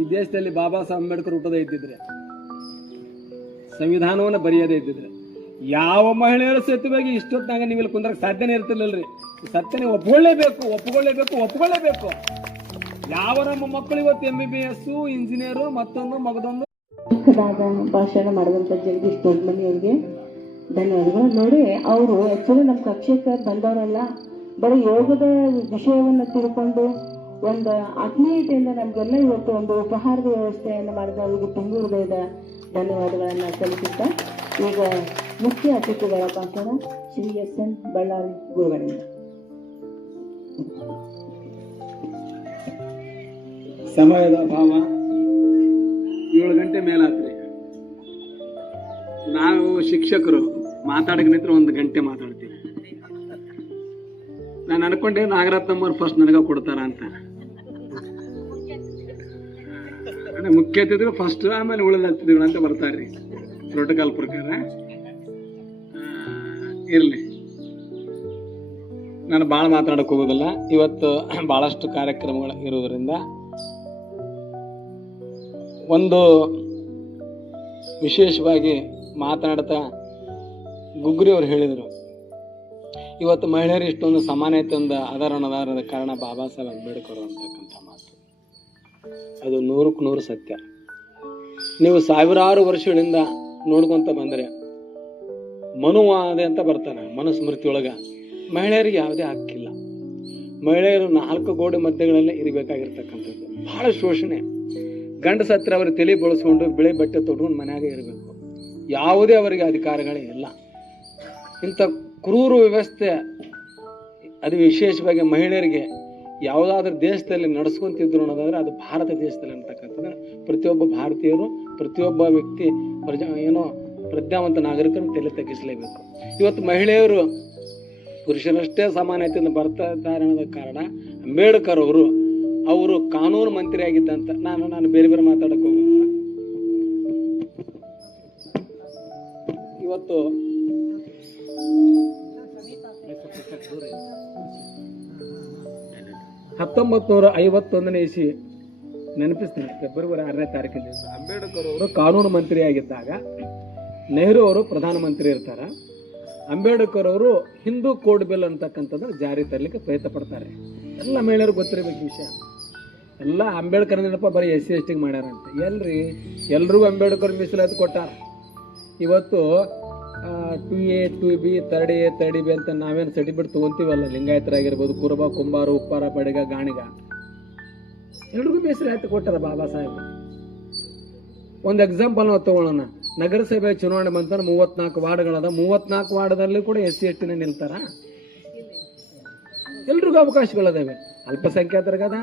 ಈ ದೇಶದಲ್ಲಿ ಬಾಬಾ ಸಾಹೇಬ್ ಅಂಬೇಡ್ಕರ್ ಹುಟ್ಟದೇ ಇದ್ದಿದ್ರೆ, ಸಂವಿಧಾನವನ್ನು ಬರೆಯದೇ ಇದ್ದಿದ್ರೆ, ಯಾವ ಮಹಿಳೆಯರ ಸೇತುವೆಗೆ ಇಷ್ಟೊತ್ತಾಗ ನೀವು ಇಲ್ಲಿ ಕುಂದ್ರಕ್ಕೆ ಸಾಧ್ಯನೇ ಇರ್ತಿರ್ಲಿಲ್ರಿ. ಸತ್ಯನೇ ಒಪ್ಕೊಳ್ಳೇಬೇಕು. ಯಾವ ನಮ್ಮ ಮಕ್ಕಳು ಇವತ್ತು MBBS, ಇಂಜಿನಿಯರು, ಮತ್ತೊಂದು ಮಗದೊಂದು ಭಾಷಣ ಮಾಡಿದಂಥ ಜಗದೀಶ್ ದೊಡ್ಡಮನಿ ಅವ್ರಿಗೆ ಧನ್ಯವಾದಗಳು. ನೋಡಿ, ಅವರು ಆ್ಯಕ್ಚುಲಿ ನಮ್ಮ ಕಕ್ಷೆಗೆ ಬಂದವರಲ್ಲ, ಬರೀ ಯೋಗದ ವಿಷಯವನ್ನು ತಿಳ್ಕೊಂಡು ಒಂದು ಆತ್ಮೀಯತೆಯಿಂದ ನಮಗೆಲ್ಲ ಇವತ್ತು ಒಂದು ಉಪಹಾರದ ವ್ಯವಸ್ಥೆಯನ್ನು ಮಾಡಿದ ಅವರಿಗೆ ತುಂಬ ಹೃದಯದ ಧನ್ಯವಾದಗಳನ್ನು ಸಲ್ಲಿಸುತ್ತಾ, ಈಗ ಮುಖ್ಯ ಅತಿಥಿಗಳ ಭಾಷಣ ಶ್ರೀ SN ಬಳ್ಳಾರಿ ಗುರುಗಳಿಂದ. ಸಮಯದ ಭಾವ 7 ಗಂಟೆ ಮೇಲಾತ್ರಿ. ನಾವು ಶಿಕ್ಷಕರು ಮಾತಾಡಕ್ಕೆ ನಿಂತ್ರೆ 1 ಗಂಟೆ ಮಾತಾಡ್ತೀವಿ. ನಾನು ಅನ್ಕೊಂಡೆ ನಾಗರತ್ನಮ್ಮವ್ರು ಫಸ್ಟ್ ನನಗ ಕೊಡ್ತಾರ ಅಂತ. ಮುಖ್ಯ ಅತಿಥಿಗಳು ಫಸ್ಟ್, ಆಮೇಲೆ ಉಳಿದ ಅತಿಥಿಗಳು ಅಂತ ಬರ್ತಾರ್ರಿ ಪ್ರೋಟೋಕಾಲ್ ಪ್ರಕಾರ. ಇರ್ಲಿ, ನಾನು ಭಾಳ ಮಾತಾಡಕ್ ಹೋಗೋದಿಲ್ಲ. ಇವತ್ತು ಭಾಳಷ್ಟು ಕಾರ್ಯಕ್ರಮಗಳು ಇರೋದ್ರಿಂದ ಒಂದು ವಿಶೇಷವಾಗಿ ಮಾತನಾಡ್ತಾ ಗುಗ್ರಿ ಅವರು ಹೇಳಿದರು, ಇವತ್ತು ಮಹಿಳೆಯರು ಇಷ್ಟೊಂದು ಸಮಾನತೆಯಿಂದ ಆಧಾರದ ಕಾರಣ ಬಾಬಾ ಸಾಹೇಬ್ ಅಂಬೇಡ್ಕರ್ ಅಂತಕ್ಕಂಥ ಮಾತು ಅದು 100ಕ್ಕೆ 100 ಸತ್ಯ. ನೀವು ಸಾವಿರಾರು ವರ್ಷಗಳಿಂದ ನೋಡ್ಕೊಂತ ಬಂದರೆ ಮನುವಾದೆ ಅಂತ ಬರ್ತಾನೆ ಮನುಸ್ಮೃತಿಯೊಳಗ, ಮಹಿಳೆಯರಿಗೆ ಯಾವುದೇ ಹಕ್ಕಿಲ್ಲ. ಮಹಿಳೆಯರು 4 ಗೋಡೆ ಮಧ್ಯಗಳಲ್ಲೇ ಇರಬೇಕಾಗಿರ್ತಕ್ಕಂಥದ್ದು. ಬಹಳ ಶೋಷಣೆ. ಗಂಡಸ ಹತ್ರ ಅವ್ರ ತಲೆ ಬಳಸ್ಕೊಂಡು ಬಿಳಿ ಬಟ್ಟೆ ತೊಟ್ಕೊಂಡು ಮನ್ಯಾಗ ಇರಬೇಕು. ಯಾವುದೇ ಅವರಿಗೆ ಅಧಿಕಾರಗಳೇ ಇಲ್ಲ. ಇಂಥ ಕ್ರೂರ ವ್ಯವಸ್ಥೆ ಅದು ವಿಶೇಷವಾಗಿ ಮಹಿಳೆಯರಿಗೆ ಯಾವುದಾದ್ರೂ ದೇಶದಲ್ಲಿ ನಡೆಸ್ಕೊಂತಿದ್ರು ಅನ್ನೋದಾದ್ರೆ ಅದು ಭಾರತ ದೇಶದಲ್ಲಿ ಅಂತಕ್ಕಂಥದ್ದು ಪ್ರತಿಯೊಬ್ಬ ಭಾರತೀಯರು, ಪ್ರತಿಯೊಬ್ಬ ವ್ಯಕ್ತಿ ಪ್ರಜ್ಞಾವಂತ ನಾಗರಿಕರನ್ನು ತಲೆ ತಗ್ಗಿಸಲೇಬೇಕು. ಇವತ್ತು ಮಹಿಳೆಯರು ಪುರುಷರಷ್ಟೇ ಸಮಾನತೆಯಿಂದ ಬರ್ತಾ ಇದ್ದಾರೆ ಅನ್ನೋದ ಕಾರಣ ಅಂಬೇಡ್ಕರ್ ಅವರು ಕಾನೂನು ಮಂತ್ರಿ ಆಗಿದ್ದಂತ ನಾನು ಬೇರೆ ಮಾತಾಡಕ್ ಹೋಗೋದಿಲ್ಲ. ಇವತ್ತು 1951ನೇ ಇಸ್ವಿ ನೆನಪಿಸ್ತೀನಿ, ಫೆಬ್ರವರಿ 6ನೇ ತಾರೀಕಿನ ದಿವಸ ಅಂಬೇಡ್ಕರ್ ಅವರು ಕಾನೂನು ಮಂತ್ರಿ ಆಗಿದ್ದಾಗ ನೆಹರು ಅವರು ಪ್ರಧಾನಮಂತ್ರಿ ಇರ್ತಾರ. ಅಂಬೇಡ್ಕರ್ ಅವರು ಹಿಂದೂ ಕೋಡ್ ಬಿಲ್ ಅಂತಕ್ಕಂಥದ್ದು ಜಾರಿ ತರಲಿಕ್ಕೆ ಪ್ರಯತ್ನ ಪಡ್ತಾರೆ. ಎಲ್ಲ ಮಹಿಳೆಯರು ಗೊತ್ತಿರಬೇಕು ವಿಷಯ. ಎಲ್ಲ ಅಂಬೇಡ್ಕರ್ ನೆನಪ ಬರೀ SC/ST ಮಾಡ್ಯಾರಂತ. ಎಲ್ರಿಗೂ ಅಂಬೇಡ್ಕರ್ ಮೀಸಲಾತಿ ಕೊಟ್ಟಾರ. ಇವತ್ತು 2A 2B 3A 3B ಅಂತ ನಾವೇನು ಸರ್ಟಿಫಿಕೇಟ್ ತಗೊಂತೀವಲ್ಲ, ಲಿಂಗಾಯತರಾಗಿರ್ಬೋದು, ಕುರುಬ, ಕುಂಬಾರ, ಉಪ್ಪಾರ, ಬಡಿಗ, ಗಾಣಿಗ, ಎಲ್ರಿಗೂ ಮೀಸಲಾತಿ ಕೊಟ್ಟಾರ ಬಾಬಾ ಸಾಹೇಬ್. ಒಂದು ಎಕ್ಸಾಂಪಲ್ ನಾವು ತಗೊಳ್ಳೋಣ. ನಗರಸಭೆ ಚುನಾವಣೆ ಬಂತ 34 ವಾರ್ಡ್ಗಳದ. 34 ವಾರ್ಡ್ದಲ್ಲಿ ಕೂಡ SC/ST ನಿಲ್ತಾರ. ಎಲ್ರಿಗೂ ಅವಕಾಶಗಳದಾವೆ. ಅಲ್ಪಸಂಖ್ಯಾತರಿಗದ,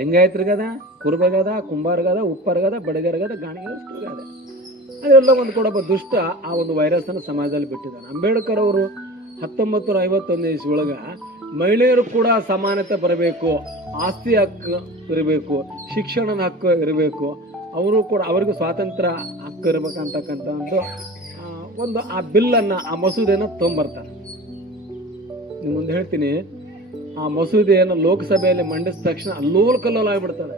ಲಿಂಗಾಯತರಿಗದ, ಕುರುಬಗದ, ಕುಂಬಾರ್ಗದ, ಉಪ್ಪಾರ್ಗದ, ಬಡಗರ್ಗದ, ಗಾಣಿಗದ. ಅದೆಲ್ಲ ಒಂದು ಕೂಡ ದುಷ್ಟ ಆ ಒಂದು ವೈರಸ್ ಅನ್ನು ಸಮಾಜದಲ್ಲಿ ಬಿಟ್ಟಿದ್ದಾನೆ. ಅಂಬೇಡ್ಕರ್ ಅವರು 1951ನೇ ಇಸ್ವಿ ಒಳಗ ಮಹಿಳೆಯರು ಕೂಡ ಸಮಾನತೆ ಬರಬೇಕು, ಆಸ್ತಿ ಹಕ್ಕು ಇರಬೇಕು, ಶಿಕ್ಷಣದ ಹಕ್ಕು ಇರಬೇಕು, ಅವರು ಕೂಡ ಅವರಿಗೂ ಸ್ವಾತಂತ್ರ್ಯ ಹಕ್ಕು ಇರಬೇಕಂತಕ್ಕಂಥ ಒಂದು ಆ ಬಿಲ್ಲನ್ನು, ಆ ಮಸೂದೆಯನ್ನು ತೊಗೊಂಬರ್ತಾರೆ. ನಿಮ್ಮ ಮುಂದೆ ಹೇಳ್ತೀನಿ, ಆ ಮಸೂದೆಯನ್ನು ಲೋಕಸಭೆಯಲ್ಲಿ ಮಂಡಿಸಿದ ತಕ್ಷಣ ಅಲ್ಲೋಲ ಕಲ್ಲೋಲ ಆಗಿಬಿಡ್ತದೆ.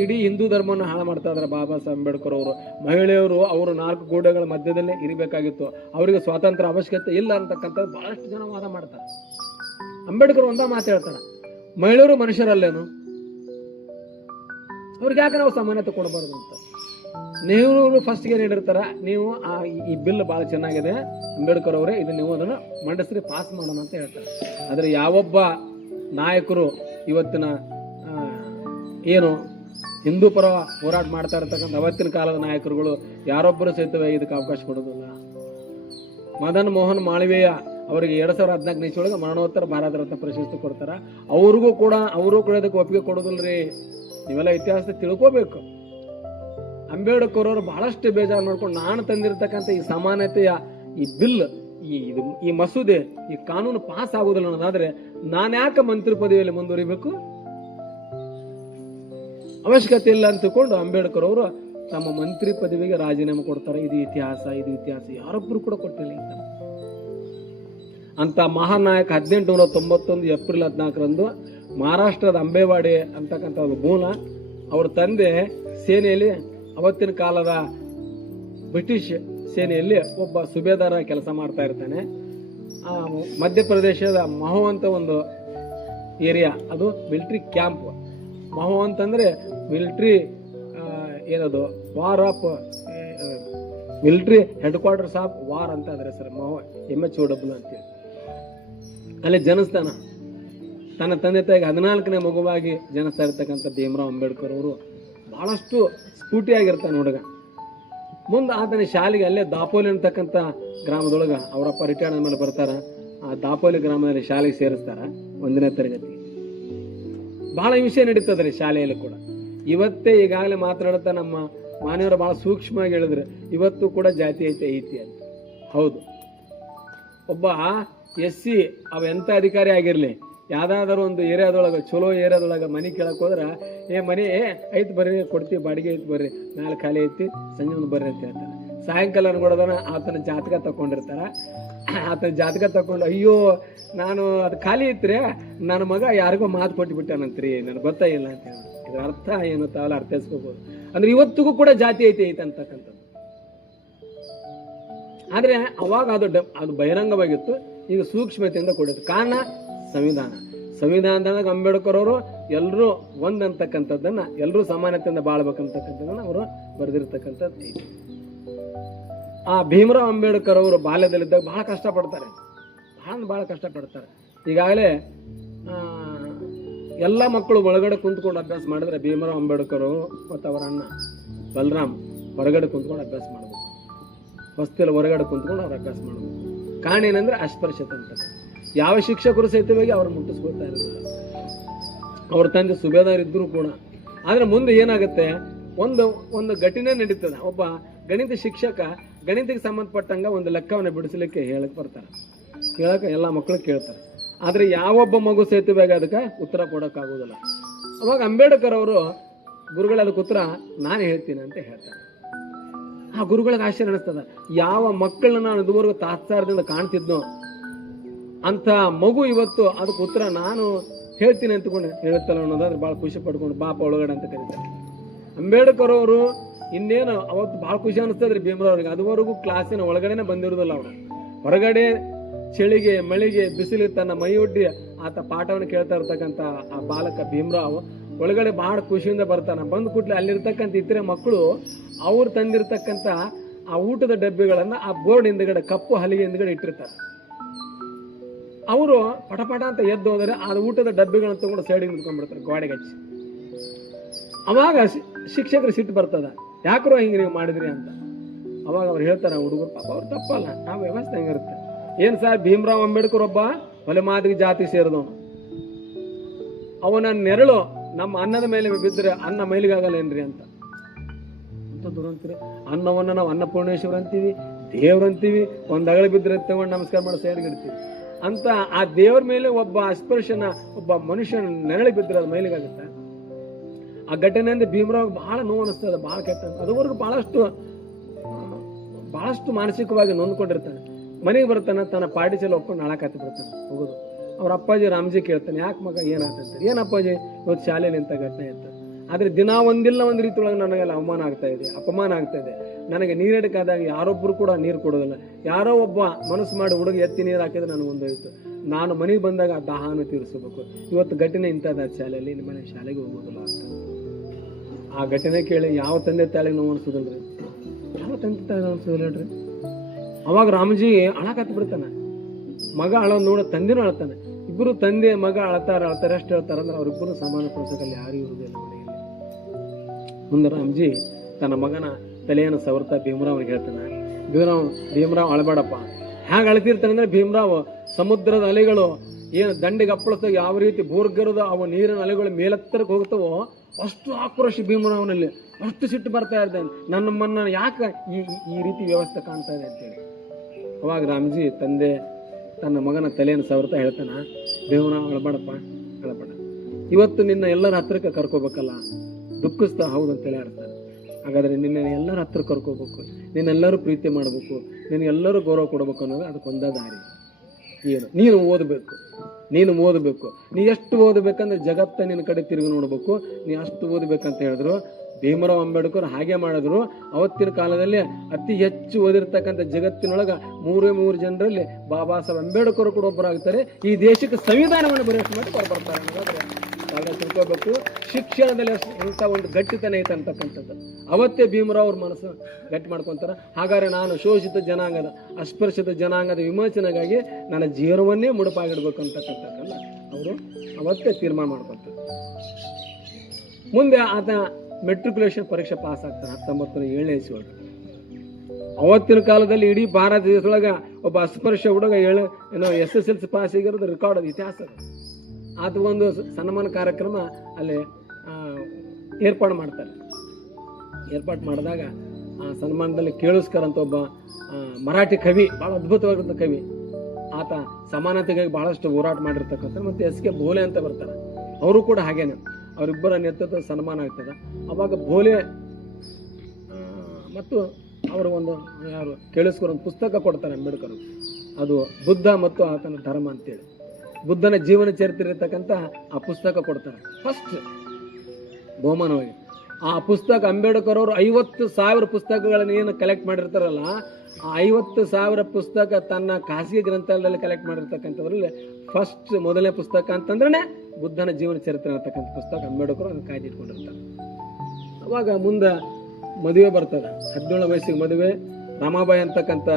ಇಡೀ ಹಿಂದೂ ಧರ್ಮವನ್ನು ಹಾಳು ಮಾಡ್ತಾ ಇದ್ದಾರೆ ಬಾಬಾ ಸಾಹೇಬ್ ಅಂಬೇಡ್ಕರ್ ಅವರು. ಮಹಿಳೆಯರು ಅವರು 4 ಗೋಡೆಗಳ ಮಧ್ಯದಲ್ಲೇ ಇರಬೇಕಾಗಿತ್ತು, ಅವರಿಗೆ ಸ್ವಾತಂತ್ರ್ಯ ಅವಶ್ಯಕತೆ ಇಲ್ಲ ಅಂತಕ್ಕಂಥದ್ದು ಬಹಳಷ್ಟು ಜನ ವಾದ ಮಾಡ್ತಾರೆ. ಅಂಬೇಡ್ಕರ್ ಒಂದ ಮಾತು ಹೇಳ್ತಾರೆ, ಮಹಿಳೆಯರು ಮನುಷ್ಯರಲ್ಲೇನು, ಅವ್ರಿಗೆ ಯಾಕೆ ನಾವು ಸಮಾನತೆ ಕೊಡಬಾರ್ದು ಅಂತ. ನೆಹರು ಫಸ್ಟ್ಗೆ ನೀಡಿರ್ತಾರ, ನೀವು ಈ ಬಿಲ್ ಭಾಳ ಚೆನ್ನಾಗಿದೆ ಅಂಬೇಡ್ಕರ್ ಅವರೇ, ಇದು ನೀವು ಅದನ್ನು ಮಂಡಿಸ್ರಿ, ಪಾಸ್ ಮಾಡೋಣ ಅಂತ ಹೇಳ್ತಾರೆ. ಆದರೆ ಯಾವೊಬ್ಬ ನಾಯಕರು ಇವತ್ತಿನ ಏನು ಹಿಂದೂ ಪರ ಹೋರಾಟ ಮಾಡ್ತಾ ಇರತಕ್ಕಂಥ ಅವತ್ತಿನ ಕಾಲದ ನಾಯಕರುಗಳು ಯಾರೊಬ್ಬರು ಸಹಿತ ಇದಕ್ಕೆ ಅವಕಾಶ ಕೊಡೋದಿಲ್ಲ. ಮದನ್ ಮೋಹನ್ ಮಾಳವೀಯ ಅವರಿಗೆ 2014 ಇಸ್ವಿಯೊಳಗೆ ಮರಣೋತ್ತರ ಭಾರತ ರತ್ನ ಪ್ರಶಸ್ತಿ ಕೊಡ್ತಾರ. ಅವರು ಕೂಡ ಇದಕ್ಕೆ ಒಪ್ಪಿಗೆ ಕೊಡೋದಿಲ್ರಿ. ನೀವೆಲ್ಲ ಇತಿಹಾಸ ತಿಳ್ಕೋಬೇಕು. ಅಂಬೇಡ್ಕರ್ ಅವರು ಬಹಳಷ್ಟು ಬೇಜಾರು ಮಾಡ್ಕೊಂಡು, ನಾನು ತಂದಿರತಕ್ಕಂಥ ಈ ಸಮಾನತೆಯ ಈ ಬಿಲ್, ಈ ಮಸೂದೆ, ಈ ಕಾನೂನು ಪಾಸ್ ಆಗುದಿಲ್ಲ ಅನ್ನೋದಾದ್ರೆ ನಾನು ಯಾಕೆ ಮಂತ್ರಿ ಪದವಿಯಲ್ಲಿ ಮುಂದುವರಿಬೇಕು, ಅವಶ್ಯಕತೆ ಇಲ್ಲ ಅಂತಕೊಂಡು ಅಂಬೇಡ್ಕರ್ ಅವರು ತಮ್ಮ ಮಂತ್ರಿ ಪದವಿಗೆ ರಾಜೀನಾಮೆ ಕೊಡ್ತಾರೆ. ಇದು ಇತಿಹಾಸ ಯಾರೊಬ್ಬರು ಕೂಡ ಕೊಟ್ಟಿಲ್ಲ. ಅಂತ ಮಹಾನಾಯಕ 1891 ಏಪ್ರಿಲ್ 14ರಂದು ಮಹಾರಾಷ್ಟ್ರದ ಅಂಬೇವಾಡಿ ಅಂತಕ್ಕಂಥ ಮೂಲ ಅವ್ರ ತಂದೆ ಸೇನೆಯಲ್ಲಿ ಅವತ್ತಿನ ಕಾಲದ ಬ್ರಿಟಿಷ್ ಸೇನೆಯಲ್ಲಿ ಒಬ್ಬ ಸುಬೇದಾರ ಕೆಲಸ ಮಾಡ್ತಾ ಇರ್ತಾನೆ. ಆ ಮಧ್ಯಪ್ರದೇಶದ ಮಹೋ ಅಂತ ಒಂದು ಏರಿಯಾ, ಅದು ಮಿಲಿಟರಿ ಕ್ಯಾಂಪ್. ಮಹೋ ಅಂತಂದ್ರೆ ಮಿಲಿಟರಿ ಏನದು war of military head quarters of war ಅಂತ ಅದ್ರ ಸರ್, ಮಹೋ MHOW ಅಂತೇಳಿ. ಅಲ್ಲಿ ಜನಿಸ್ತಾನ. ತನ್ನ ತಂದೆ ತಾಯಿಗೆ 14ನೇ ಮಗುವಾಗಿ ಜನಿಸ್ತಾ ಇರ್ತಕ್ಕಂಥ ಭೀಮರಾವ್ ಅಂಬೇಡ್ಕರ್ ಅವರು ಬಹಳಷ್ಟು ಸ್ಫೂರ್ತಿಯಾಗಿರ್ತಾನೆ ಹುಡುಗ. ಮುಂದೆ ಆತನ ಶಾಲೆಗೆ ಅಲ್ಲೇ ದಾಪೋಲಿ ಅಂತಕ್ಕಂಥ ಗ್ರಾಮದೊಳಗೆ ಅವರಪ್ಪ ರಿಟೈರ್ಡ್ ಮೇಲೆ ಬರ್ತಾರ. ಆ ದಾಪೋಲಿ ಗ್ರಾಮದಲ್ಲಿ ಶಾಲೆಗೆ ಸೇರಿಸ್ತಾರ 1ನೇ ತರಗತಿ. ಬಹಳ ವಿಷಯ ನಡೀತದ್ರಿ ಶಾಲೆಯಲ್ಲಿ ಕೂಡ. ಇವತ್ತೇ ಈಗಾಗಲೇ ಮಾತನಾಡುತ್ತಾ ನಮ್ಮ ಮಾನವರು ಬಹಳ ಸೂಕ್ಷ್ಮವಾಗಿ ಹೇಳಿದ್ರೆ ಇವತ್ತು ಕೂಡ ಜಾತಿ ಐತಿ ಅಂತ. ಹೌದು, ಒಬ್ಬ SC ಅವ ಎಂತ ಅಧಿಕಾರಿ ಆಗಿರ್ಲಿ, ಯಾವ್ದಾದ್ರು ಒಂದು ಏರಿಯಾದೊಳಗೆ ಚಲೋ ಏರಿಯಾದೊಳಗೆ ಮನೆ ಕೇಳಕ್ ಹೋದ್ರ ಮನೆ ಐತ್ ಬರ್ರಿ ಕೊಡ್ತೀವಿ, ಬಾಡಿಗೆ ಐತಿ ಬರ್ರಿ, ಮ್ಯಾಲೆ ಖಾಲಿ ಐತಿ, ಸಂಜೆ ಮುಂದೆ ಬರ್ರಿ ಅಂತ ಹೇಳ್ತಾನೆ. ಸಾಯಂಕಾಲ ಅನ್ಕೊಡೋದನ್ನ ಆತನ ಜಾತಕ ತಕೊಂಡಿರ್ತಾರ. ಆತನ ಜಾತಕ ತಕೊಂಡು, ಅಯ್ಯೋ ನಾನು ಅದು ಖಾಲಿ ಐತ್ರಿ, ನನ್ನ ಮಗ ಯಾರಿಗೋ ಮಾತು ಕೊಟ್ಟು ಬಿಟ್ಟಾನಂತ್ರಿ, ನನಗೆ ಗೊತ್ತಾಗಿಲ್ಲ ಅಂತ ಹೇಳಿ. ಇದ್ರ ಅರ್ಥ ಏನು ತಾವೆಲ್ಲ ಅರ್ಥೈಸ್ಕೋಬಹುದು. ಅಂದ್ರೆ ಇವತ್ತಿಗೂ ಕೂಡ ಜಾತಿ ಐತಿ ಅಂತಕ್ಕಂಥದ್ದು. ಆದ್ರೆ ಅವಾಗ ಅದು ಬಹಿರಂಗವಾಗಿತ್ತು, ಈಗ ಸೂಕ್ಷ್ಮತೆಯಿಂದ ಕೂಡಿತ್ತು. ಕಾರಣ ಸಂವಿಧಾನದಾಗ ಅಂಬೇಡ್ಕರ್ ಅವರು ಎಲ್ಲರೂ ಒಂದಂತಕ್ಕಂಥದ್ದನ್ನ, ಎಲ್ಲರೂ ಸಮಾನತೆಯಿಂದ ಬಾಳ್ಬೇಕಂತಕ್ಕಂಥದ್ದನ್ನ ಅವರು ಬರೆದಿರ್ತಕ್ಕಂಥದ್ದು ಐತಿ. ಆ ಭೀಮರಾವ್ ಅಂಬೇಡ್ಕರ್ ಅವರು ಬಾಲ್ಯದಲ್ಲಿದ್ದಾಗ ಬಹಳ ಕಷ್ಟಪಡ್ತಾರೆ. ಈಗಾಗಲೇ ಎಲ್ಲ ಮಕ್ಕಳು ಒಳಗಡೆ ಕುಂತ್ಕೊಂಡು ಅಭ್ಯಾಸ ಮಾಡಿದ್ರೆ ಭೀಮರಾವ್ ಅಂಬೇಡ್ಕರ್ ಅವರು ಮತ್ತು ಅವರ ಅಣ್ಣ ಬಲರಾಮ್ ಹೊರಗಡೆ ಕುಂತ್ಕೊಂಡು ಅಭ್ಯಾಸ ಮಾಡಬೇಕು. ಹೊಸ್ತಿಲ್ ಹೊರಗಡೆ ಕುಂತ್ಕೊಂಡು ಅವ್ರು ಅಭ್ಯಾಸ ಮಾಡಬೇಕು. ಕಾರಣ ಏನಂದ್ರೆ ಅಸ್ಪೃಶ್ಯತೆ ಅಂತ. ಯಾವ ಶಿಕ್ಷಕರು ಸಹಿತವಾಗಿ ಅವ್ರು ಮುಟ್ಟಿಸ್ಕೊಳ್ತಾ ಇರೋದಿಲ್ಲ. ಅವ್ರ ತಂದೆ ಸುಬೇದಾರ್ ಇದ್ರು ಕೂಡ. ಆದ್ರೆ ಮುಂದೆ ಏನಾಗುತ್ತೆ, ಒಂದು ಘಟನೆ ನಡೀತದೆ. ಒಬ್ಬ ಗಣಿತ ಶಿಕ್ಷಕ ಗಣಿತಕ್ಕೆ ಸಂಬಂಧಪಟ್ಟಂಗ ಒಂದು ಲೆಕ್ಕವನ್ನು ಬಿಡಿಸಲಿಕ್ಕೆ ಹೇಳಕ್ ಬರ್ತಾರೆ. ಕೇಳಕ್ಕೆ ಎಲ್ಲ ಮಕ್ಕಳು ಕೇಳ್ತಾರೆ. ಆದ್ರೆ ಯಾವೊಬ್ಬ ಮಗು ಸಹಿತವಾಗಿ ಅದಕ್ಕೆ ಉತ್ತರ ಕೊಡೋಕ್ಕಾಗೋದಿಲ್ಲ. ಅವಾಗ ಅಂಬೇಡ್ಕರ್ ಅವರು ಗುರುಗಳ ಅದಕ್ಕೆ ಉತ್ತರ ನಾನು ಹೇಳ್ತೀನಿ ಅಂತ ಹೇಳ್ತಾರೆ. ಆ ಗುರುಗಳಿಗೆ ಆಶ್ಚರ್ಯ ಅನಿಸ್ತದ. ಯಾವ ಮಕ್ಕಳನ್ನ ನಾನು ಇದುವರೆಗೂ ತಾತ್ಸಾರದಿಂದ ಕಾಣ್ತಿದ್ನೋ ಅಂತ ಮಗು ಇವತ್ತು ಅದಕ್ಕೆ ಉತ್ತರ ನಾನು ಹೇಳ್ತೀನಿ ಅಂತಕೊಂಡು ಹೇಳುತ್ತಲ್ಲ ಅನ್ನೋದಾದ್ರೆ ಬಹಳ ಖುಷಿ ಪಡ್ಕೊಂಡು ಬಾಪ ಒಳಗಡೆ ಅಂತ ಕರೀತಾರೆ. ಅಂಬೇಡ್ಕರ್ ಅವರು ಇನ್ನೇನು ಅವತ್ತು ಬಹಳ ಖುಷಿ ಅನಿಸ್ತದ್ರಿ ಭೀಮರಾವ್ ಅವ್ರಿಗೆ. ಅದುವರೆಗೂ ಕ್ಲಾಸಿನ ಒಳಗಡೆನೆ ಬಂದಿರುವುದಿಲ್ಲ. ಅವರು ಹೊರಗಡೆ ಚಳಿಗೆ ಮಳೆಗೆ ಬಿಸಿಲು ತನ್ನ ಮೈ ಒಡ್ಡಿ ಆತ ಪಾಠವನ್ನು ಕೇಳ್ತಾ ಇರ್ತಕ್ಕಂಥ ಆ ಬಾಲಕ ಭೀಮರಾವ್ ಒಳಗಡೆ ಬಹಳ ಖುಷಿಯಿಂದ ಬರ್ತಾನ. ಬಂದ್ ಕೂಡ್ಲೆ ಅಲ್ಲಿರ್ತಕ್ಕಂಥ ಇತರೆ ಮಕ್ಕಳು ಅವ್ರು ತಂದಿರ್ತಕ್ಕಂಥ ಆ ಊಟದ ಡಬ್ಬಿಗಳನ್ನ ಆ ಬೋರ್ಡ್ ಹಿಂದ್ಗಡೆ, ಕಪ್ಪು ಹಲಿಗೆ ಹಿಂದ್ಗಡೆ ಇಟ್ಟಿರ್ತಾರೆ. ಅವರು ಪಟಪಟ ಅಂತ ಎದ್ದು ಹೋದರೆ ಆ ಊಟದ ಡಬ್ಬಿಗಳನ್ನ ತಗೊಂಡು ಸೈಡಿಗೆ ನಿಂತ್ಕೊಂಡ್ಬಿಡ್ತಾರೆ ಗೋಡೆಗೆ ಹಚ್ಚಿ. ಅವಾಗ ಶಿಕ್ಷಕರು ಸಿಟ್ಟು ಬರ್ತದ, ಯಾಕ್ರೋ ಹಿಂಗೆ ನೀವು ಮಾಡಿದ್ರಿ ಅಂತ. ಅವಾಗ ಅವ್ರು ಹೇಳ್ತಾರೆ, ಹುಡುಗರು ಪಾಪ ಅವ್ರು ತಪ್ಪಲ್ಲ, ನಾವು ವ್ಯವಸ್ಥೆ ಹೆಂಗಿರುತ್ತೆ. ಏನ್ ಸರ್, ಭೀಮರಾವ್ ಅಂಬೇಡ್ಕರ್ ಒಬ್ಬ ಹೊಲೆ ಮಾದಿಗೆ ಜಾತಿ ಸೇರಿದವನು. ಅವನ ನೆರಳು ನಮ್ಮ ಅನ್ನದ ಮೇಲೆ ಬಿದ್ದರೆ ಅನ್ನ ಮೈಲಿಗಾಗಲ್ಲ ಏನ್ರಿ ಅಂತ ದೂರ ಅಂತೀರಿ. ಅನ್ನವನ್ನ ನಾವು ಅನ್ನಪೂರ್ಣೇಶ್ವರ ಅಂತೀವಿ, ದೇವ್ರಂತೀವಿ. ಒಂದ್ ಅಗಳ ಬಿದ್ದರೆ ತಗೊಂಡು ನಮಸ್ಕಾರ ಮಾಡೋ ಸೈಡ್ಗೆ ಇಡ್ತೀವಿ ಅಂತ. ಆ ದೇವ್ರ ಮೇಲೆ ಒಬ್ಬ ಅಸ್ಪರ್ಶನ, ಒಬ್ಬ ಮನುಷ್ಯನ ನೆರಳು ಬಿದ್ದರೆ ಅದು ಮೈಲಿಗಾಗುತ್ತೆ. ಆ ಘಟನೆಯಿಂದ ಭೀಮರಾವ್ ಬಹಳ ನೋವು ಅನಿಸ್ತದೆ, ಬಹಳ ಕೆಟ್ಟ. ಅದುವರೆಗೂ ಬಹಳಷ್ಟು ಮಾನಸಿಕವಾಗಿ ನೊಂದ್ಕೊಂಡಿರ್ತಾನೆ. ಮನೆಗೆ ಬರ್ತಾನೆ, ತನ್ನ ಪಾಟಿ ಚಲ ಒಪ್ಕೊಂಡು ನಾಳಕತ್ತಿ ಬಿಡ್ತಾನೆ ಹೋಗೋದು. ಅವ್ರ ಅಪ್ಪಾಜಿ ರಾಮಜಿ ಕೇಳ್ತಾನೆ, ಯಾಕೆ ಮಗ ಏನಾಗ್ತಂತ. ಏನ್ ಅಪ್ಪಾಜಿ ಇವತ್ತು ಶಾಲೆಯಲ್ಲಿ ಇಂಥ ಘಟನೆ ಅಂತ. ಆದ್ರೆ ದಿನ ಒಂದಿಲ್ಲ ಒಂದ್ ರೀತಿ ಒಳಗೆ ನನಗೆಲ್ಲ ಅವಮಾನ ಆಗ್ತಾ ಇದೆ, ಅಪಮಾನ ಆಗ್ತಾ ಇದೆ. ನನಗೆ ನೀರಿಡಕ್ಕಾದಾಗ ಯಾರೊಬ್ರು ಕೂಡ ನೀರು ಕೊಡೋದಿಲ್ಲ. ಯಾರೋ ಒಬ್ಬ ಮನಸ್ಸು ಮಾಡಿ ಹುಡುಗ ಎತ್ತಿ ನೀರು ಹಾಕಿದ್ರೆ ನನಗೆ ಒಂದೋಯ್ತು. ನಾನು ಮನೆಗೆ ಬಂದಾಗ ಆ ದಾಹನ ತೀರಿಸಬೇಕು. ಇವತ್ತು ಘಟನೆ ಇಂಥದ್ದು ಶಾಲೆಯಲ್ಲಿ, ನಿಮ್ಮ ಮನೆ ಶಾಲೆಗೆ ಹೋಗೋದಿಲ್ಲ ಅಂತ. ಆ ಘಟನೆ ಕೇಳಿ ಯಾವ ತಂದೆ ತಾಯಿಗೆ ನೋವು ಅನ್ಸೋದಿಲ್ರಿ, ಯಾವ ತಂದೆ ತಾಯಿಗೆ ಅನ್ಸೋದಿಲ್ಲ ಹೇಳ್ರಿ. ಅವಾಗ ರಾಮಜಿ ಅಳಕತ್ತಿ ಬಿಡ್ತಾನೆ. ಮಗ ಅಳೋದ್ ನೋಡ ತಂದೆನೂ ಅಳ್ತಾನೆ. ಇಬ್ಬರು ತಂದೆ ಮಗ ಅಳ್ತಾರೆ ಎಷ್ಟು ಹೇಳ್ತಾರ ಅಂದ್ರೆ ಅವ್ರಿಬ್ಬರು ಸಮಾನ ಪಡಿಸೋಕಲ್ಲಿ ಯಾರು ಇರುವುದಿಲ್ಲ ಮನೆಯಲ್ಲಿ. ಮುಂದೆ ರಾಮಜಿ ತನ್ನ ಮಗನ ತಲೆಯನ್ನು ಸವರ್ತಾ ಭೀಮರಾವ್ಗೆ ಹೇಳ್ತಾನೆ, ಭೀಮರಾವ್ ಅಳಬೇಡಪ್ಪ. ಹ್ಯಾಂಗ ಅಳ್ತಿರ್ತಾನೆ ಅಂದ್ರೆ, ಭೀಮರಾವ್ ಸಮುದ್ರದ ಅಲೆಗಳು ಏನು ದಂಡಿಗೆ ಅಪ್ಪಳಿಸ್ದಾಗ ಯಾವ ರೀತಿ ಭೂರ್ಗರದ ಅವ ನೀರಿನ ಅಲೆಗಳು ಮೇಲೆತ್ತರಕ್ಕೆ ಹೋಗ್ತಾವೋ ಅಷ್ಟು ಆಕ್ರೋಶ ಭೀಮರಾವ್ನಲ್ಲಿ, ಅಷ್ಟು ಸಿಟ್ಟು ಬರ್ತಾ ಇರ್ತಾನೆ. ನಮ್ಮನ್ನ ಯಾಕೆ ಈ ರೀತಿ ವ್ಯವಸ್ಥೆ ಕಾಣ್ತಾ ಇದೆ ಅಂತೇಳಿ. ಅವಾಗ ರಾಮಜಿ ತಂದೆ ತನ್ನ ಮಗನ ತಲೆಯನ್ನು ಸವರ್ತಾ ಹೇಳ್ತಾನ, ಭೀಮರಾವ್ ಅಳಬೇಡಪ್ಪ, ಅಳಬೇಡ. ಇವತ್ತು ನಿನ್ನ ಎಲ್ಲರ ಹತ್ರಕ್ಕೆ ಕರ್ಕೋಬೇಕಲ್ಲ, ದುಃಖಿಸ್ತಾ ಹೌದಂತೇಳಿ ಹೇಳ್ತಾನೆ. ಹಾಗಾದ್ರೆ ನಿನ್ನ ಎಲ್ಲರ ಹತ್ರ ಕರ್ಕೋಬೇಕು, ನಿನ್ನೆಲ್ಲರೂ ಪ್ರೀತಿ ಮಾಡಬೇಕು, ನಿನಗೆಲ್ಲರೂ ಗೌರವ ಕೊಡಬೇಕು ಅನ್ನೋದು ಅದಕ್ಕೊಂದ ದಾರಿ. ಏನು, ನೀನು ಓದಬೇಕು, ನೀನು ಓದಬೇಕು. ನೀ ಎಷ್ಟು ಓದಬೇಕಂದ್ರೆ ಜಗತ್ತ ನಿನ್ನ ಕಡೆ ತಿರುಗಿ ನೋಡ್ಬೇಕು, ನೀ ಅಷ್ಟು ಓದಬೇಕಂತ ಹೇಳಿದ್ರು. ಭೀಮರಾವ್ ಅಂಬೇಡ್ಕರ್ ಹಾಗೆ ಮಾಡಿದ್ರು. ಅವತ್ತಿನ ಕಾಲದಲ್ಲಿ ಅತಿ ಹೆಚ್ಚು ಓದಿರ್ತಕ್ಕಂಥ ಜಗತ್ತಿನೊಳಗೆ 3 ಜನರಲ್ಲಿ ಬಾಬಾ ಸಾಹೇಬ್ ಅಂಬೇಡ್ಕರ್ ಕೂಡ ಒಬ್ಬರಾಗ್ತಾರೆ. ಈ ದೇಶಕ್ಕೆ ಸಂವಿಧಾನವನ್ನು ಬರೆಯೋಷ್ಟು ಮಾಡಿ ಬರ್ತಾರೆ ಅನ್ನೋದಾದ್ರೆ ತಾವೆಲ್ಲ ತಿಳ್ಕೋಬೇಕು. ಶಿಕ್ಷಣದಲ್ಲಿ ಇಂಥ ಒಂದು ಗಟ್ಟಿತನ ಐತೆ ಅಂತಕ್ಕಂಥದ್ದು. ಅವತ್ತೇ ಭೀಮರಾವ್ ಅವ್ರ ಮನಸ್ಸು ಗಟ್ಟಿ ಮಾಡ್ಕೊಂತಾರೆ. ಹಾಗಾದ್ರೆ ನಾನು ಶೋಷಿತ ಜನಾಂಗದ, ಅಸ್ಪೃಶ್ಯತ ಜನಾಂಗದ ವಿಮೋಚನೆಗಾಗಿ ನನ್ನ ಜೀವನವನ್ನೇ ಮುಡುಪಾಗಿಡ್ಬೇಕು ಅಂತಕ್ಕಂಥದ್ದಲ್ಲ ಅವರು ಅವತ್ತೇ ತೀರ್ಮಾನ ಮಾಡ್ಕೊತಾರೆ. ಮುಂದೆ ಆತ ಮೆಟ್ರಿಕ್ಯುಲೇಷನ್ ಪರೀಕ್ಷೆ ಪಾಸ್ ಆಗ್ತಾನೆ 1907ನೇ ಇಸ್ವಿಯೊಳಗೆ. ಅವತ್ತಿನ ಕಾಲದಲ್ಲಿ ಇಡೀ ಭಾರತ ದೇಶದೊಳಗೆ ಒಬ್ಬ ಅಸ್ಪೃಶ್ಯ ಹುಡುಗ SSLC ಪಾಸ್ ಆಗಿರೋದು ರೆಕಾರ್ಡ್ ಅದು, ಇತಿಹಾಸ ಅದು. ಆತ ಒಂದು ಸನ್ಮಾನ ಕಾರ್ಯಕ್ರಮ ಅಲ್ಲಿ ಏರ್ಪಾಡು ಮಾಡ್ತಾರೆ. ಏರ್ಪಾಡು ಮಾಡಿದಾಗ ಆ ಸನ್ಮಾನದಲ್ಲಿ ಕೇಳಿಸ್ಕರ್ ಅಂತ ಒಬ್ಬ ಮರಾಠಿ ಕವಿ, ಭಾಳ ಅದ್ಭುತವಾಗಿರೋ ಕವಿ, ಆತ ಸಮಾನತೆಗಾಗಿ ಬಹಳಷ್ಟು ಹೋರಾಟ ಮಾಡಿರ್ತಕ್ಕಂಥ, ಮತ್ತು SK ಭೋಲೆ ಅಂತ ಬರ್ತಾರೆ, ಅವರು ಕೂಡ ಹಾಗೇನೆ. ಅವರಿಬ್ಬರ ನೇತೃತ್ವ ಸನ್ಮಾನ ಆಗ್ತದೆ. ಅವಾಗ ಭೋಲೆ ಮತ್ತು ಅವರು ಒಂದು ಯಾರು ಕೇಳಿಸ್ಕರ್ ಒಂದು ಪುಸ್ತಕ ಕೊಡ್ತಾರೆ ಅಂಬೇಡ್ಕರ್. ಅದು ಬುದ್ಧ ಮತ್ತು ಆತನ ಧರ್ಮ ಅಂತೇಳಿ, ಬುದ್ಧನ ಜೀವನ ಚರಿತ್ರೆ ಇರತಕ್ಕಂಥ ಆ ಪುಸ್ತಕ ಕೊಡ್ತಾರೆ ಫಸ್ಟ್ ಬಹುಮಾನವಾಗಿ. ಆ ಪುಸ್ತಕ ಅಂಬೇಡ್ಕರ್ ಅವರು 50,000 ಪುಸ್ತಕಗಳನ್ನು ಏನು ಕಲೆಕ್ಟ್ ಮಾಡಿರ್ತಾರಲ್ಲ, ಆ 50,000 ಪುಸ್ತಕ ತನ್ನ ಖಾಸಗಿ ಗ್ರಂಥಾಲಯದಲ್ಲಿ ಕಲೆಕ್ಟ್ ಮಾಡಿರ್ತಕ್ಕಂಥದ್ರಲ್ಲಿ ಫಸ್ಟ್ ಮೊದಲನೇ ಪುಸ್ತಕ ಅಂತಂದ್ರೆ ಬುದ್ಧನ ಜೀವನ ಚರಿತ್ರೆ ಇರತಕ್ಕಂಥ ಪುಸ್ತಕ ಅಂಬೇಡ್ಕರ್ ಅದನ್ನು ಕಾಯ್ದಿಟ್ಕೊಂಡಿರ್ತಾರೆ. ಅವಾಗ ಮುಂದೆ ಮದುವೆ ಬರ್ತದೆ, 17 ವಯಸ್ಸಿಗೆ ಮದುವೆ. ರಾಮಾಬಾಯಿ ಅಂತಕ್ಕಂಥ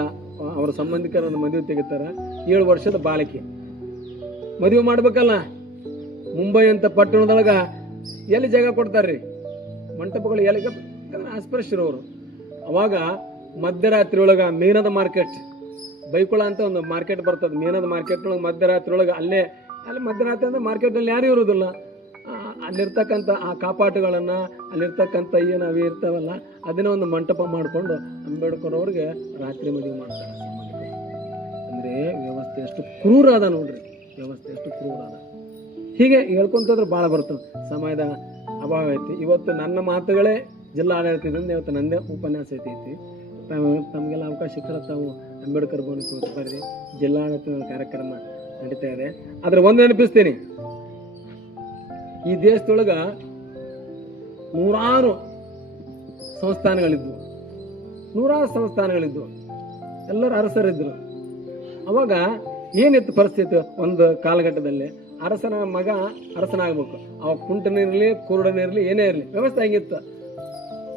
ಅವರ ಸಂಬಂಧಿಕರನ್ನು ಮದುವೆ ತೆಗಿತಾರೆ. 7 ವರ್ಷದ ಬಾಲಕಿ ಮದುವೆ ಮಾಡ್ಬೇಕಲ್ಲ. ಮುಂಬೈ ಅಂತ ಪಟ್ಟಣದೊಳಗ ಎಲ್ಲಿ ಜಾಗ ಕೊಡ್ತಾರ್ರಿ, ಮಂಟಪಗಳು ಎಲ್ಲಿ, ಅಸ್ಪೃಶ್ಯರು ಅವರು. ಅವಾಗ ಮಧ್ಯರಾತ್ರಿ ಒಳಗ ಮೀನದ ಮಾರ್ಕೆಟ್, ಬೈಕುಳ ಅಂತ ಒಂದು ಮಾರ್ಕೆಟ್ ಬರ್ತದೆ, ಮೀನದ ಮಾರ್ಕೆಟ್ ಒಳಗೆ ಮಧ್ಯರಾತ್ರಿ ಒಳಗೆ ಅಲ್ಲಿ ಮಧ್ಯರಾತ್ರಿ ಅಂದ್ರೆ ಮಾರ್ಕೆಟಲ್ಲಿ ಯಾರು ಇರೋದಿಲ್ಲ. ಅಲ್ಲಿರ್ತಕ್ಕಂಥ ಆ ಕಾಪಾಟುಗಳನ್ನ, ಅಲ್ಲಿರ್ತಕ್ಕಂಥ ಏನಾವಿ ಇರ್ತಾವಲ್ಲ, ಅದನ್ನ ಒಂದು ಮಂಟಪ ಮಾಡಿಕೊಂಡು ಅಂಬೇಡ್ಕರ್ ಅವ್ರಿಗೆ ರಾತ್ರಿ ಮದುವೆ ಮಾಡ್ತಾರೆ. ಅಂದ್ರೆ ವ್ಯವಸ್ಥೆ ಎಷ್ಟು ಕ್ರೂರ ಅದ ನೋಡ್ರಿ, ವ್ಯವಸ್ಥೆ ಎಷ್ಟು ಕ್ರೂರ ಅದ. ಹೀಗೆ ಹೇಳ್ಕೊಂತಂದ್ರೆ ಭಾಳ ಬರ್ತವೆ. ಸಮಯದ ಅಭಾವ ಐತಿ. ಇವತ್ತು ನನ್ನ ಮಾತುಗಳೇ ಜಿಲ್ಲಾ ಆಡಳಿತದಿಂದ ಇವತ್ತು ನಂದೇ ಉಪನ್ಯಾಸ ಐತಿ. ತಮಗೆಲ್ಲ ಅವಕಾಶ ಸಿಕ್ಕರೆ ತಾವು ಅಂಬೇಡ್ಕರ್ ಭವನಕ್ಕೆ ಬರ್ರಿ. ಜಿಲ್ಲಾಡಳಿತದ ಕಾರ್ಯಕ್ರಮ ನಡೀತಾ ಇದೆ. ಆದ್ರೆ ಒಂದು ನೆನಪಿಸ್ತೀನಿ, ಈ ದೇಶದೊಳಗ 100 ಸಂಸ್ಥಾನಗಳಿದ್ವು, 100 ಸಂಸ್ಥಾನಗಳಿದ್ವು, ಎಲ್ಲರೂ ಅರಸರಿದ್ರು. ಅವಾಗ ಏನಿತ್ತು ಪರಿಸ್ಥಿತಿ, ಒಂದು ಕಾಲಘಟ್ಟದಲ್ಲಿ ಅರಸನ ಮಗ ಅರಸನಾಗ್ಬೇಕು, ಅವ ಕುಂಟನಿರ್ಲಿ ಕುರುಡನಿರ್ಲಿ ಏನೇ ಇರಲಿ, ವ್ಯವಸ್ಥೆ ಹಂಗಿತ್ತು.